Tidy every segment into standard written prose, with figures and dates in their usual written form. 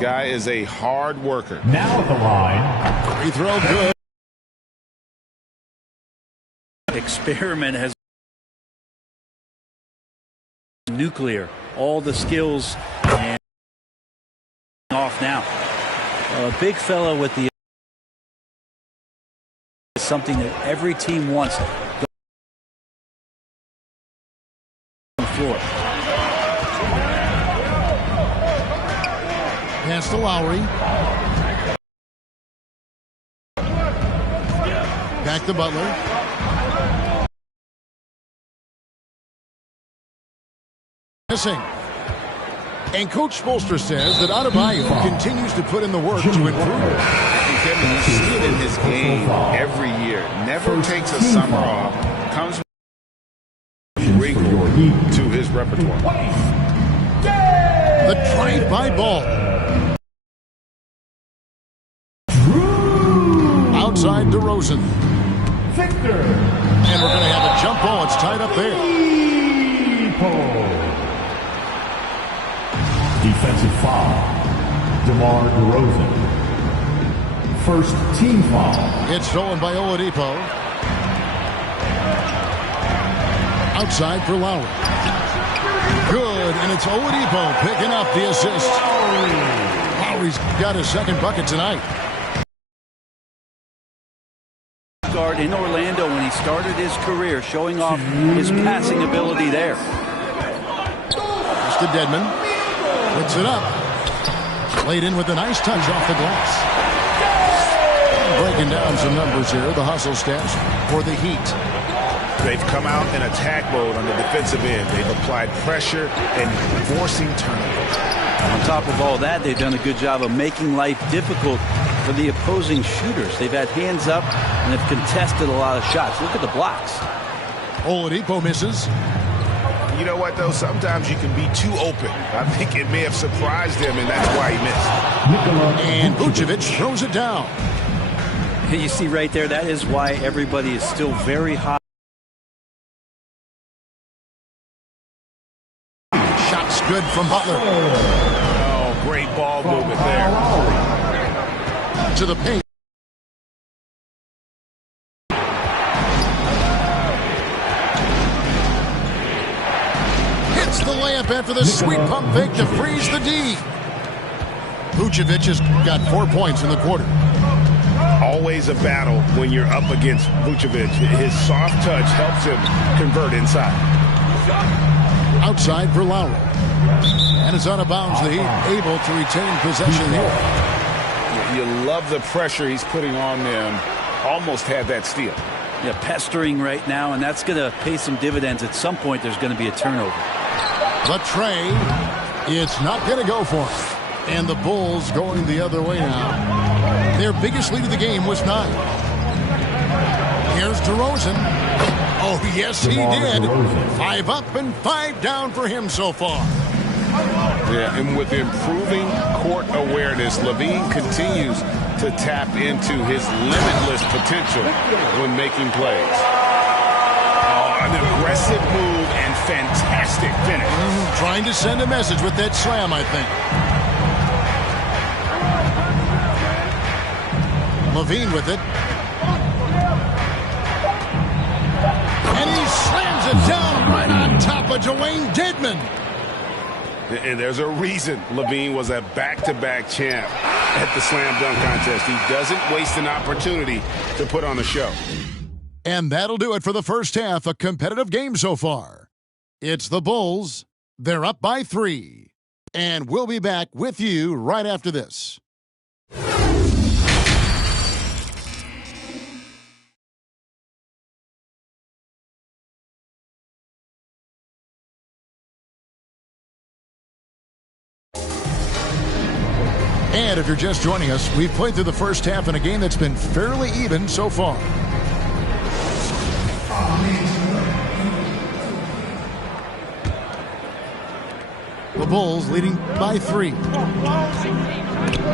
Guy is a hard worker. Now at the line. Free throw good. Experiment has nuclear. All the skills and off now. A big fella with the something that every team wants on the floor. Pass to Lowry. Back to Butler. Missing. And Coach Spoelstra says that Adebayo continues to put in the work to improve. Kevin, you see it in his game every year. Never takes a summer off. Comes with a wrinkle to his repertoire. The drive-by ball. Outside DeRozan. Victor. And we're going to have a jump ball. It's tied up there. Defensive foul. DeMar DeRozan. First team foul. It's stolen by Oladipo. Outside for Lowry. Good, and it's Oladipo picking up the assist. Lowry's got his second bucket tonight. Guard in Orlando when he started his career, showing off his passing ability there. Just to Dedmon. Puts it up. Laid in with a nice touch off the glass. Breaking down some numbers here. The hustle stats for the Heat. They've come out in attack mode on the defensive end. They've applied pressure and forcing turnovers. On top of all that, they've done a good job of making life difficult for the opposing shooters. They've had hands up and have contested a lot of shots. Look at the blocks. Oladipo misses. You know what, though? Sometimes you can be too open. I think it may have surprised him, and that's why he missed. And Vucevic throws it down. You see right there, that is why everybody is still very high. Shots good from Butler. Oh, great ball movement there. To the paint. Hits the layup after the sweet pump fake to freeze the D. Vucevic has got 4 points in the quarter. Always a battle when you're up against Vucevic. His soft touch helps him convert inside. Outside for Lowry. And it's out of bounds. The Heat able to retain possession here. You love the pressure he's putting on them. Almost had that steal. Yeah, pestering right now, and that's going to pay some dividends. At some point, there's going to be a turnover. The tray, it's not going to go for him. And the Bulls going the other way now. Their biggest lead of the game was 9. Here's DeRozan. Oh, yes, he did. 5 up and 5 down for him so far. Yeah, and with improving court awareness, LaVine continues to tap into his limitless potential when making plays. Oh, an aggressive move and fantastic finish. Trying to send a message with that slam, I think. LaVine with it. And he slams it down right on top of Dwayne Dedmon. And there's a reason LaVine was a back-to-back champ at the slam dunk contest. He doesn't waste an opportunity to put on a show. And that'll do it for the first half. A competitive game so far. It's the Bulls. They're up by 3. And we'll be back with you right after this. And if you're just joining us, we've played through the first half in a game that's been fairly even so far. The Bulls leading by 3.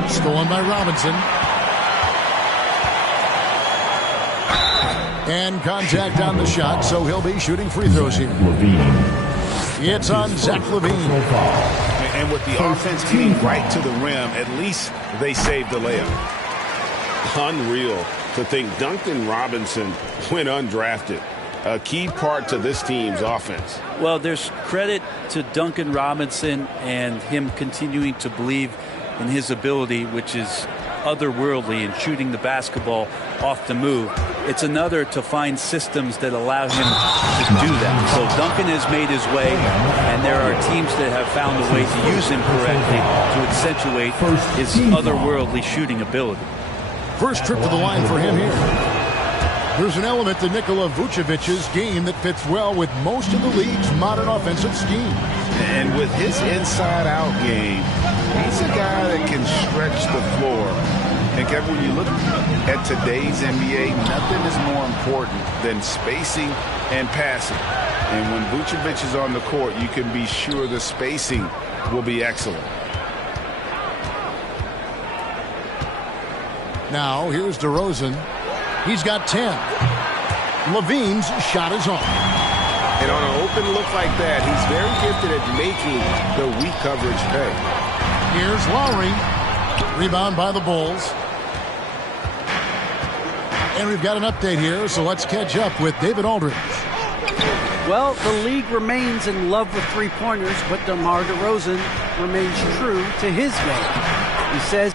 Stolen by Robinson. And contact on the shot, so he'll be shooting free throws here. It's on Zach LaVine. And with the offense getting right to the rim, at least they saved the layup. Unreal to think Duncan Robinson went undrafted. A key part to this team's offense. Well, there's credit to Duncan Robinson and him continuing to believe in his ability, which is otherworldly in shooting the basketball off the move. It's another to find systems that allow him to do that. So Duncan has made his way, and there are teams that have found a way to use him correctly to accentuate his otherworldly shooting ability. First trip to the line for him here. There's an element to Nikola Vucevic's game that fits well with most of the league's modern offensive schemes. And with his inside-out game, he's a guy that can stretch the floor. And Kevin, when you look at today's NBA, nothing is more important than spacing and passing. And when Vucevic is on the court, you can be sure the spacing will be excellent. Now, here's DeRozan. He's got 10. Levine's shot is on. And on an open look like that, he's very gifted at making the weak coverage pay. Here's Lowry. Rebound by the Bulls. And we've got an update here, so let's catch up with David Aldridge. Well, the league remains in love with three-pointers, but DeMar DeRozan remains true to his game. He says,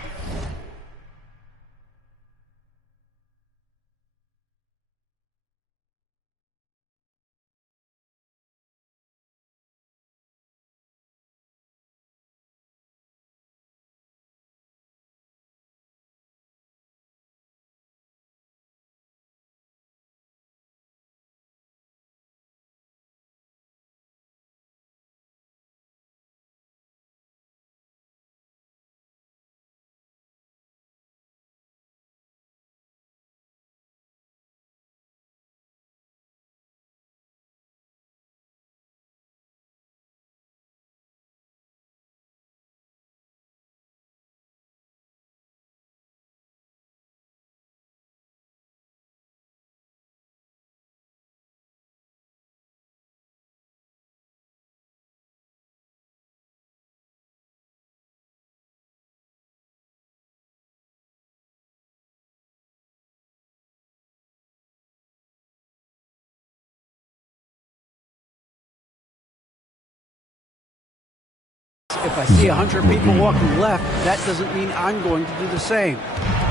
if I see 100 people walking left, that doesn't mean I'm going to do the same.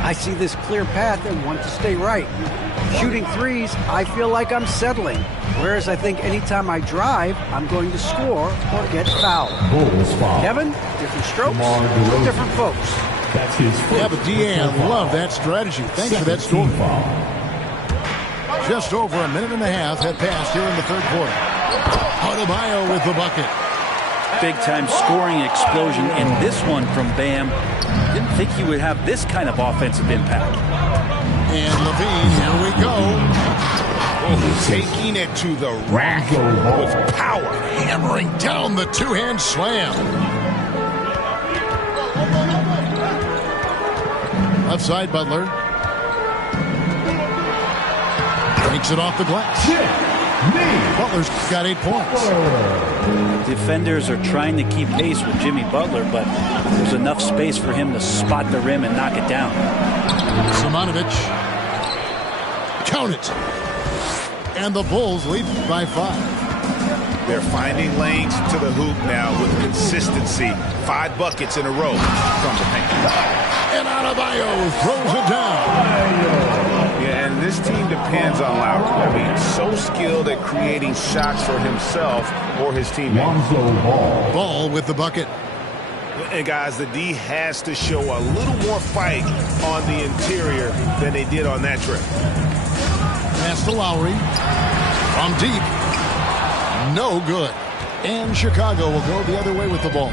I see this clear path and want to stay right. Shooting threes, I feel like I'm settling. Whereas I think anytime I drive, I'm going to score or get fouled. Kevin, different strokes, different folks. That's his first. Yeah, but Deanne, love that strategy. Thanks for that story. Just over a minute and a half had passed here in the third quarter. Adebayo with the bucket. Big-time scoring explosion, and this one from Bam. Didn't think he would have this kind of offensive impact. And Levine, here we go. Oh, taking it to the rack with power. Hammering down the two-hand slam. Left side, Butler. Takes it off the glass. Butler's got 8 points. Defenders are trying to keep pace with Jimmy Butler, but there's enough space for him to spot the rim and knock it down. Simonovic. Count it. And the Bulls lead by 5. They're finding lanes to the hoop now with consistency. 5 buckets in a row from the paint. And Adebayo throws it down. Yeah, and this team depends on Lowry being so skilled at creating shots for himself or his teammates. Ball with the bucket. And guys, the D has to show a little more fight on the interior than they did on that trip. Pass to Lowry. From deep. No good. And Chicago will go the other way with the ball.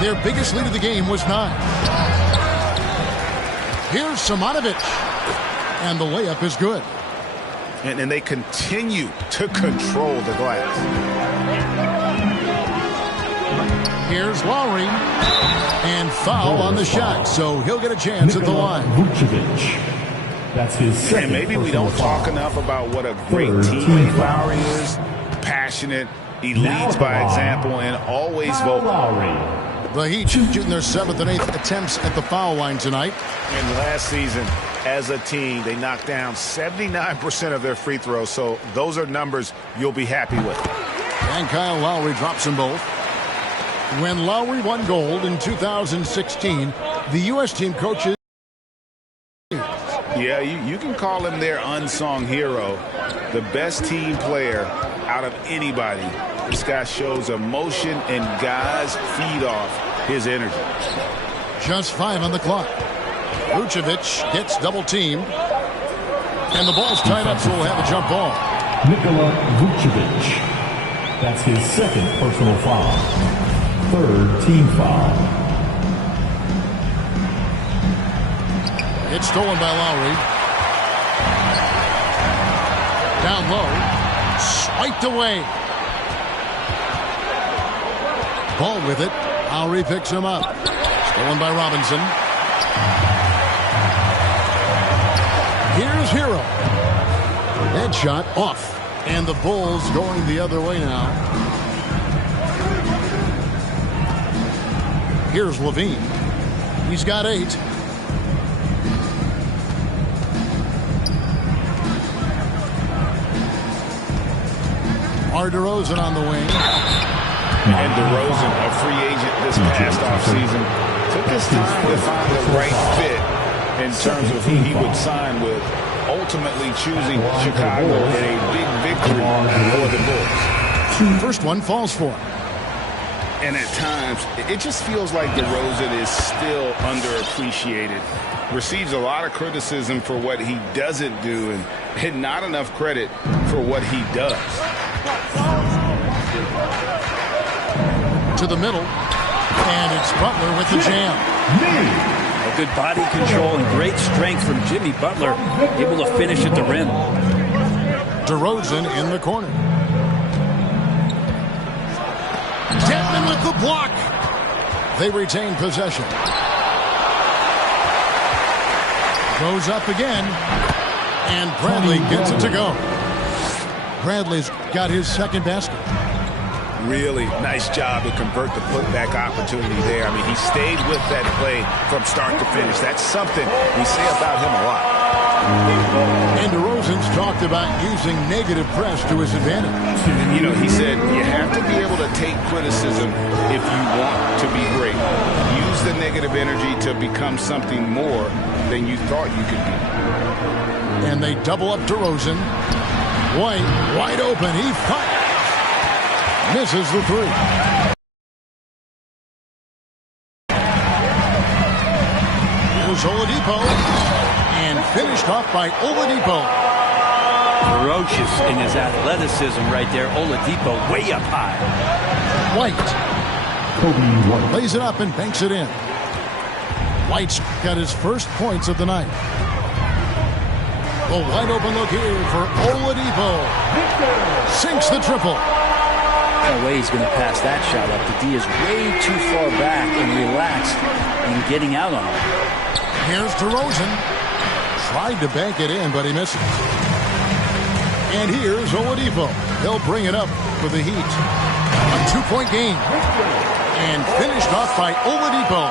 Their biggest lead of the game was 9. Here's Simonovic. And the layup is good. And they continue to control the glass. Here's Lowry. And foul on the shot, so he'll get a chance at the line. Vucevic. That's his second. And maybe we don't talk enough about what a great teammate Lowry is. Passionate, He leads by example and always vocal. The Heat shooting their 7th and 8th attempts at the foul line tonight. And last season, as a team, they knocked down 79% of their free throws, so those are numbers you'll be happy with. And Kyle Lowry drops them both. When Lowry won gold in 2016, the U.S. team coaches. Yeah, you can call him their unsung hero, the best team player out of anybody. This guy shows emotion, and guys feed off his energy. Just 5 on the clock. Vucevic gets double-teamed. And the ball's tied up, so we'll have a jump ball. Nikola Vucevic. That's his 2nd personal foul. 3rd team foul. It's stolen by Lowry. Down low. Swiped away. Ball with it. Lowry picks him up. Stolen by Robinson. Here's Hero. Headshot off. And the Bulls going the other way now. Here's Levine. He's got 8. DeRozan on the wing. And DeRozan, a free agent this past offseason, took his time to find the right fit in terms of who he would sign with, ultimately choosing Chicago in a big victory for the Bulls. First one falls for him. And at times, it just feels like DeRozan is still underappreciated. Receives a lot of criticism for what he doesn't do and not enough credit for what he does. To the middle, and it's Butler with the jam. A good body control and great strength from Jimmy Butler, able to finish at the rim. DeRozan in the corner. Dedmon with the block. They retain possession. Goes up again, and Bradley gets it to go. Bradley's got his 2nd basket. Really nice job to convert the putback opportunity there. I mean, he stayed with that play from start to finish. That's something we say about him a lot. And DeRozan's talked about using negative press to his advantage. You know, he said you have to be able to take criticism if you want to be great. Use the negative energy to become something more than you thought you could be. And they double up DeRozan. White, wide open. He fires. Misses the 3. Here's Oladipo. And finished off by Oladipo. Ferocious in his athleticism right there. Oladipo way up high. White lays it up and banks it in. White's got his first points of the night. A wide open look here for Oladipo. Sinks the triple. No way he's going to pass that shot up. The D is way too far back and relaxed in getting out on him. Here's DeRozan. Tried to bank it in, but he misses. And here's Oladipo. He'll bring it up for the Heat. A 2-point game. And finished off by Oladipo.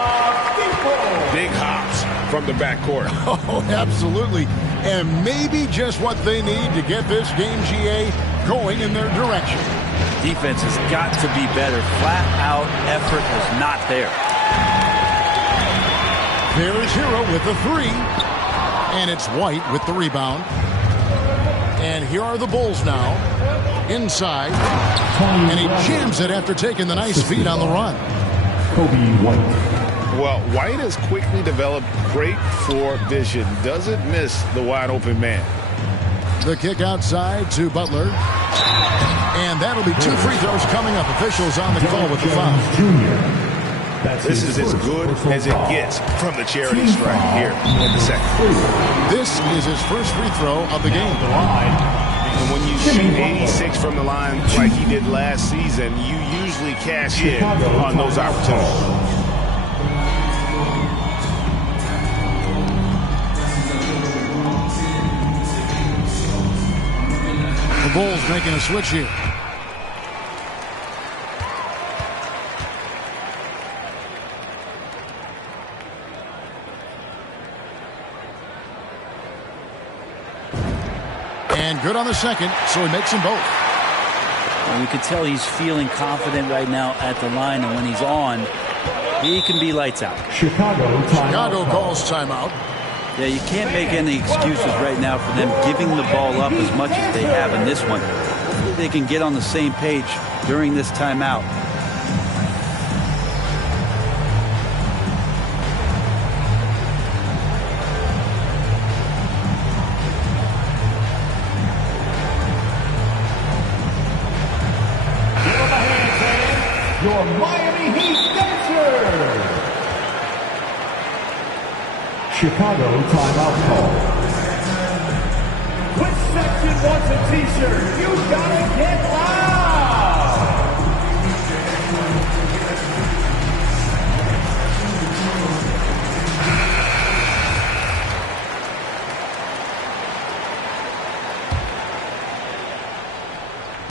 Big hops from the backcourt. Oh, absolutely. And maybe just what they need to get this game, GA, going in their direction. Defense has got to be better. Flat out effort was not there. There's Hero with the 3. And it's White with the rebound. And here are the Bulls now. Inside. And he jams it after taking the nice feed on the run. Kobe White. Well, White has quickly developed great floor vision. Doesn't miss the wide open man. The kick outside to Butler. And that'll be 2 free throws coming up. Officials on the call with the foul. This is as good as it gets from the charity stripe here in the second. This is his first free throw of the game. And when you shoot 86 from the line like he did last season, you usually cash in on those opportunities. The Bulls making a switch here. And good on the second, so he makes them both. And you can tell he's feeling confident right now at the line, and when he's on, he can be lights out. Chicago calls timeout. Yeah, you can't make any excuses right now for them giving the ball up as much as they have in this one. Hopefully they can get on the same page during this timeout. Your Miami Heat Dancers. Chicago timeout call. Which section wants a t-shirt? You gotta get loud!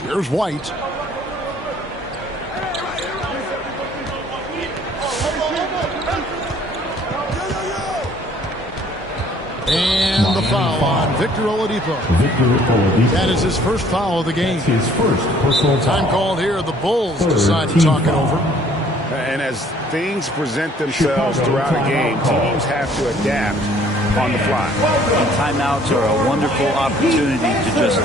Here's White. And the foul on Victor Oladipo. That is his first foul of the game. His first personal Time called here. The Bulls decide to talk it over. And as things present themselves throughout a game, teams have to adapt on the fly. And timeouts are a wonderful opportunity to just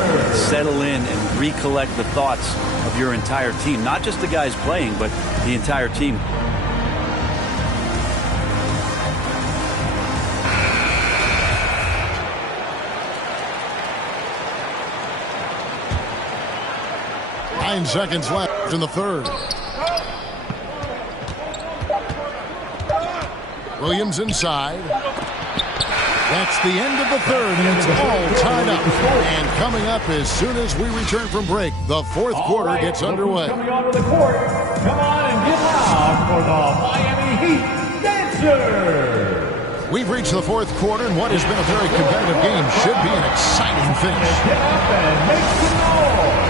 settle in and recollect the thoughts of your entire team. Not just the guys playing, but the entire team. Nine seconds left in the third. Williams inside. That's the end of the third, and it's all tied up. And coming up as soon as we return from break, the fourth quarter gets underway. Coming onto the court. Come on and get loud for the Miami Heat Dancers. We've reached the fourth quarter, and what has been a very competitive game should be an exciting finish. Get up and make some noise.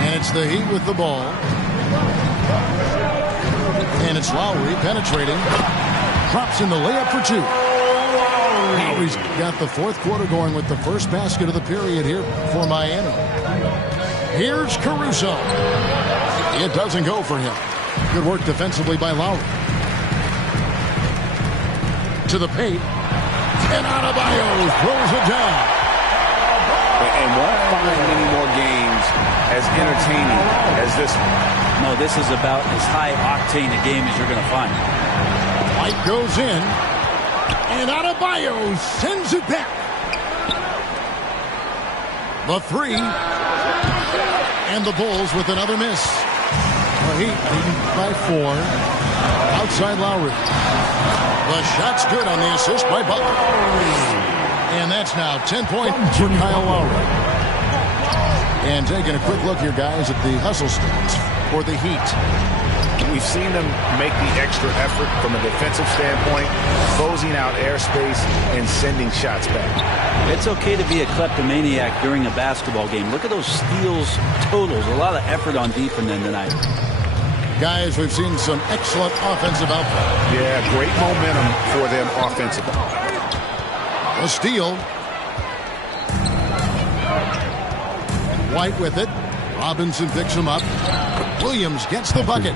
And it's the Heat with the ball. And it's Lowry penetrating. Drops in the layup for two. Lowry's got the fourth quarter going with the first basket of the period here for Miami. Here's Caruso. It doesn't go for him. Good work defensively by Lowry. To the paint. And Adebayo throws it down. And won't find many more games as entertaining as this one. No, this is about as high-octane a game as you're going to find. White goes in. And Adebayo sends it back. The three. And the Bulls with another miss. The Heat leading by 4. Outside Lowry. The shot's good on the assist by Butler. And that's now 10 points for Kyle Lowry. And taking a quick look here, guys, at the hustle stats for the Heat. We've seen them make the extra effort from a defensive standpoint, closing out airspace and sending shots back. It's okay to be a kleptomaniac during a basketball game. Look at those steals totals. A lot of effort on D from them tonight. Guys, we've seen some excellent offensive output. Yeah, great momentum for them offensively. A steal. White with it. Robinson picks him up. Williams gets the bucket.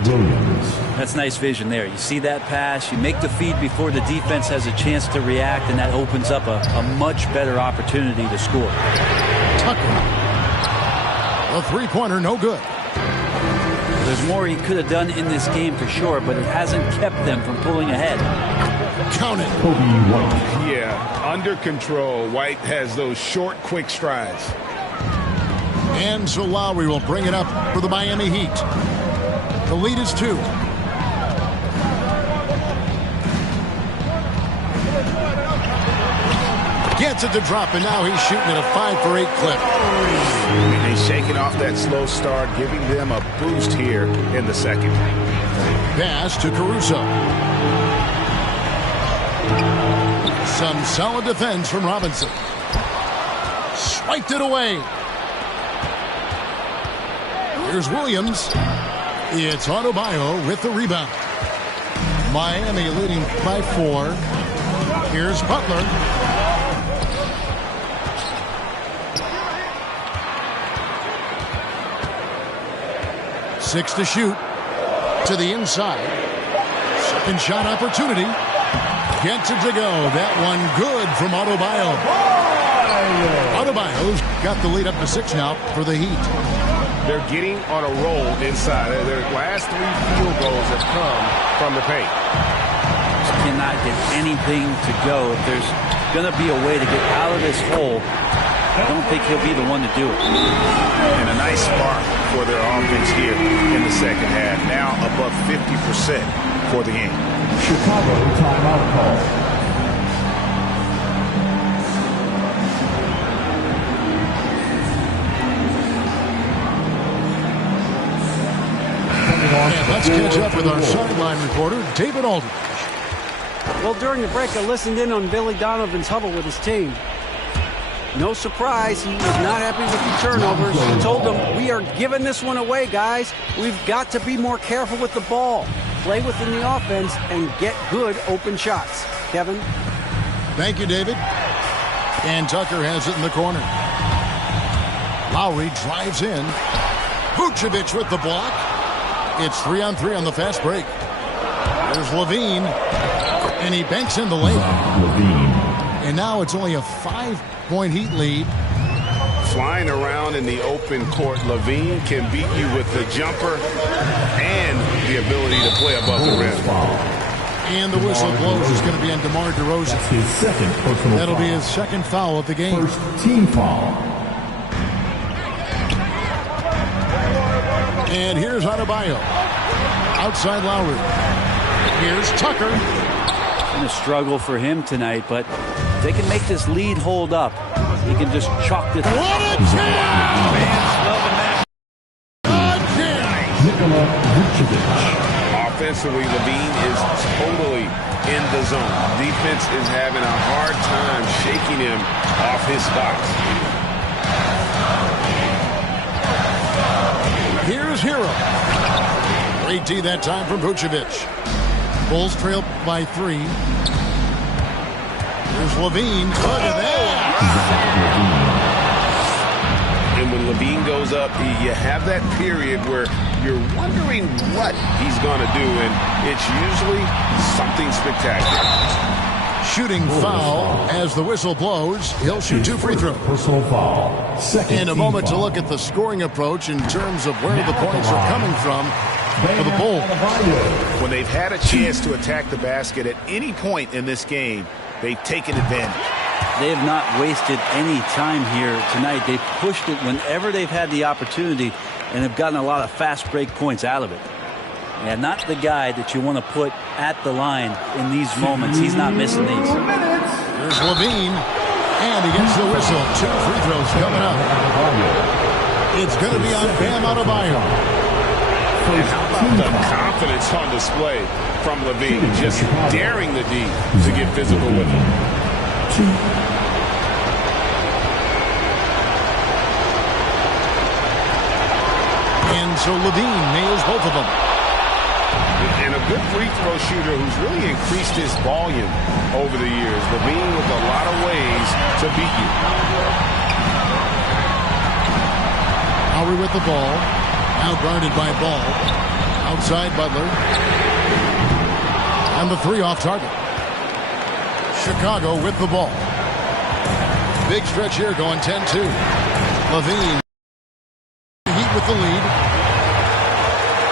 That's nice vision there. You see that pass, you make the feed before the defense has a chance to react, and that opens up a much better opportunity to score. Tucker. The three-pointer, no good. There's more he could have done in this game for sure, but it hasn't kept them from pulling ahead. Count it. Yeah, under control. White has those short, quick strides. And so Lowry will bring it up for the Miami Heat. The lead is 2. Gets it to drop, and now he's shooting at a 5-for-8 clip. And he's shaking off that slow start, giving them a boost here in the second. Pass to Caruso. Some solid defense from Robinson. Swiped it away. Here's Williams. It's Adebayo with the rebound. Miami leading by 4. Here's Butler. Six to shoot. To the inside. Second shot opportunity. Gets it to go. That one good from Adebayo. Adebayo's got the lead up to 6 now for the Heat. They're getting on a roll inside. Their last 3 field goals have come from the paint. Just cannot get anything to go. If there's going to be a way to get out of this hole, I don't think he'll be the one to do it. And a nice spark for their offense here in the second half. Now above 50% for the game. Chicago timeout call. And let's catch up with our sideline reporter, David Aldridge. Well, during the break, I listened in on Billy Donovan's huddle with his team. No surprise, he was not happy with the turnovers. He told them, we are giving this one away, guys. We've got to be more careful with the ball, play within the offense, and get good open shots. Kevin? Thank you, David. And Tucker has it in the corner. Lowry drives in. Vucevic with the block. It's 3-on-3 on the fast break. There's Levine. And he banks in the lane. And now it's only a 5-point Heat lead. Flying around in the open court, Levine can beat you with the jumper and the ability to play above the rim. And the whistle blows is going to be on DeMar DeRozan. That's his second personal That'll foul. be his second foul of the game. First team foul. And here's Adebayo. Outside Lowry. Here's Tucker. It's been a struggle for him tonight, but if they can make this lead hold up, he can just chalk this. What a jam! Nikola Vucevic. Offensively, Levine is totally in the zone. Defense is having a hard time shaking him off his spots. Here's Hero. Great D that time from Vucevic. Bulls trail by 3. Here's Levine. Look at that. And when Levine goes up, you have that period where you're wondering what he's going to do, and it's usually something spectacular. Shooting foul as the whistle blows. He'll shoot 2 free throws. Personal foul. Second In a team moment to foul. look at the scoring approach in terms of where the points are coming from for the Bulls. When they've had a chance to attack the basket at any point in this game, they've taken advantage. They have not wasted any time here tonight. They've pushed it whenever they've had the opportunity and have gotten a lot of fast break points out of it. And not the guy that you want to put at the line in these moments. He's not missing these. Here's Levine. And he gets the whistle. 2 free throws coming up. It's going to be on Bam Adebayo. And how about the confidence on display from Levine, just daring the D to get physical with him. And so Levine nails both of them. And a good free throw shooter who's really increased his volume over the years. Levine with a lot of ways to beat you. Lowry with the ball. Now guarded by Ball. Outside Butler. And the 3 off target. Chicago with the ball. Big stretch here going 10-2. Levine. Heat with the lead.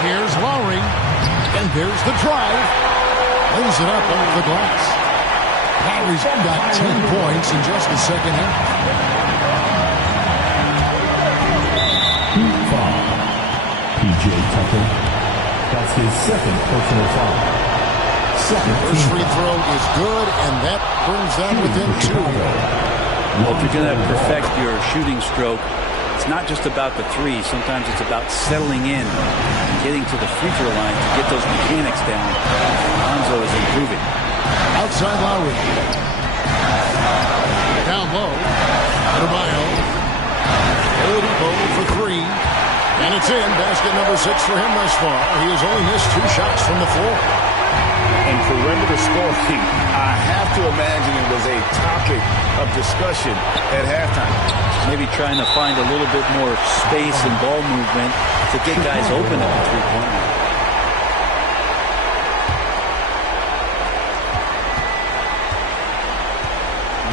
Here's Lowry. And there's the drive. Lays it up off the glass. Lowry's got 10 points in just the second half. P.J. Tucker. That's his second personal foul. First free throw is good, and that brings them within 2. Well, if you're going to perfect your shooting stroke, it's not just about the 3. Sometimes it's about settling in and getting to the free throw line to get those mechanics down. Lonzo is improving. Outside Lowry. Down low. Adebayo. Oladipo for 3. And it's in. Basket number 6 for him thus far. He has only missed 2 shots from the floor. And perimeter scoring, I have to imagine it was a topic of discussion at halftime. Maybe trying to find a little bit more space and ball movement to get guys open at the three-point line.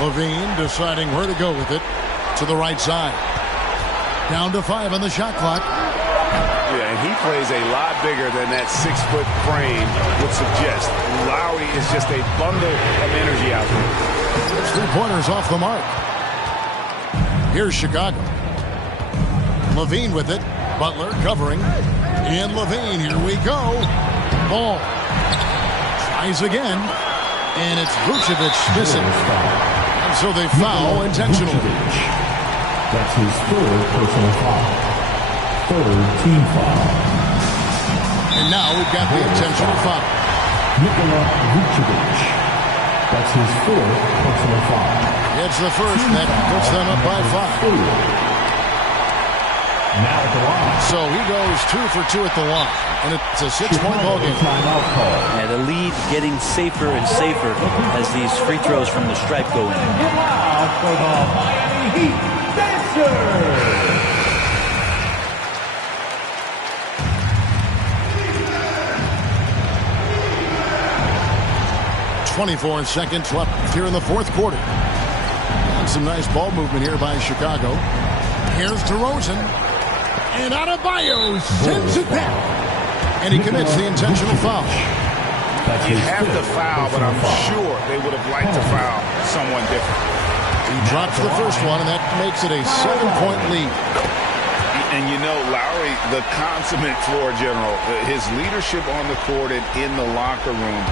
Levine deciding where to go with it to the right side. Down to 5 on the shot clock. Yeah, and he plays a lot bigger than that 6-foot frame would suggest. Lowry is just a bundle of energy out there. 3-pointers off the mark. Here's Chicago. Levine with it. Butler covering. And Levine, here we go. Ball. Tries again. And it's Vucevic missing. And so they foul intentionally. That's his third personal foul. Third team foul. And now we've got the intentional foul. Nikola Vucevic. That's his fourth personal foul. It's the first that puts them up by 5. Now at the line. So he goes 2 for 2 at the line. And it's a 6-point ball game. Timeout. Yeah, the lead getting safer and safer as these free throws from the stripe go in. Now for the Miami Heat Dancers. 24 seconds left here in the fourth quarter. And some nice ball movement here by Chicago. Here's DeRozan. And Adebayo sends it back. And he commits the intentional foul. You have to foul, but I'm sure they would have liked to foul someone different. He drops the first one, and that makes it a 7-point lead. And you know, Lowry, the consummate floor general, his leadership on the court and in the locker room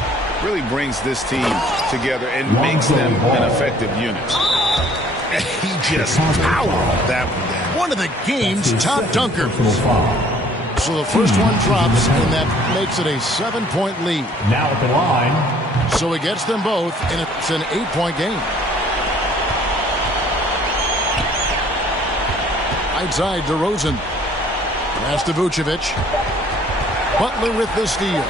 really brings this team together and makes them an effective unit. He just powered that one down. One of the game's top dunkers. So the first one drops, and that makes it a 7-point lead. Now at the line. So he gets them both, and it's an 8-point game. Right side, DeRozan. Pass to Vucevic. Butler with the steal.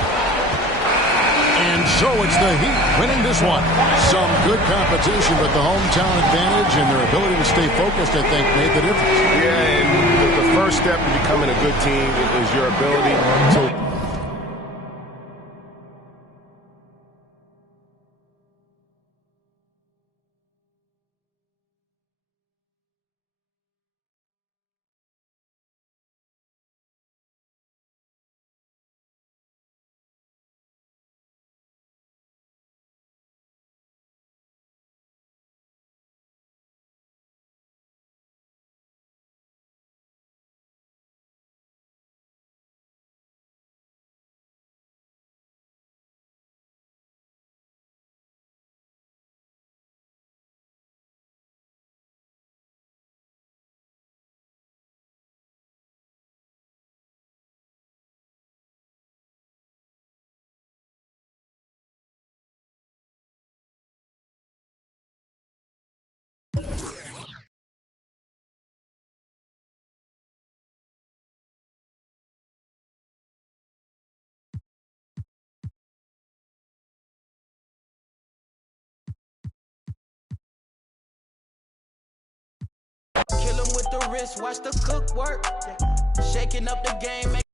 And so it's the Heat winning this one. Some good competition, but the hometown advantage and their ability to stay focused, I think, made the difference. Yeah, and the first step to becoming a good team is your ability to... Kill him with the wrist, watch the cook work. Shaking up the game.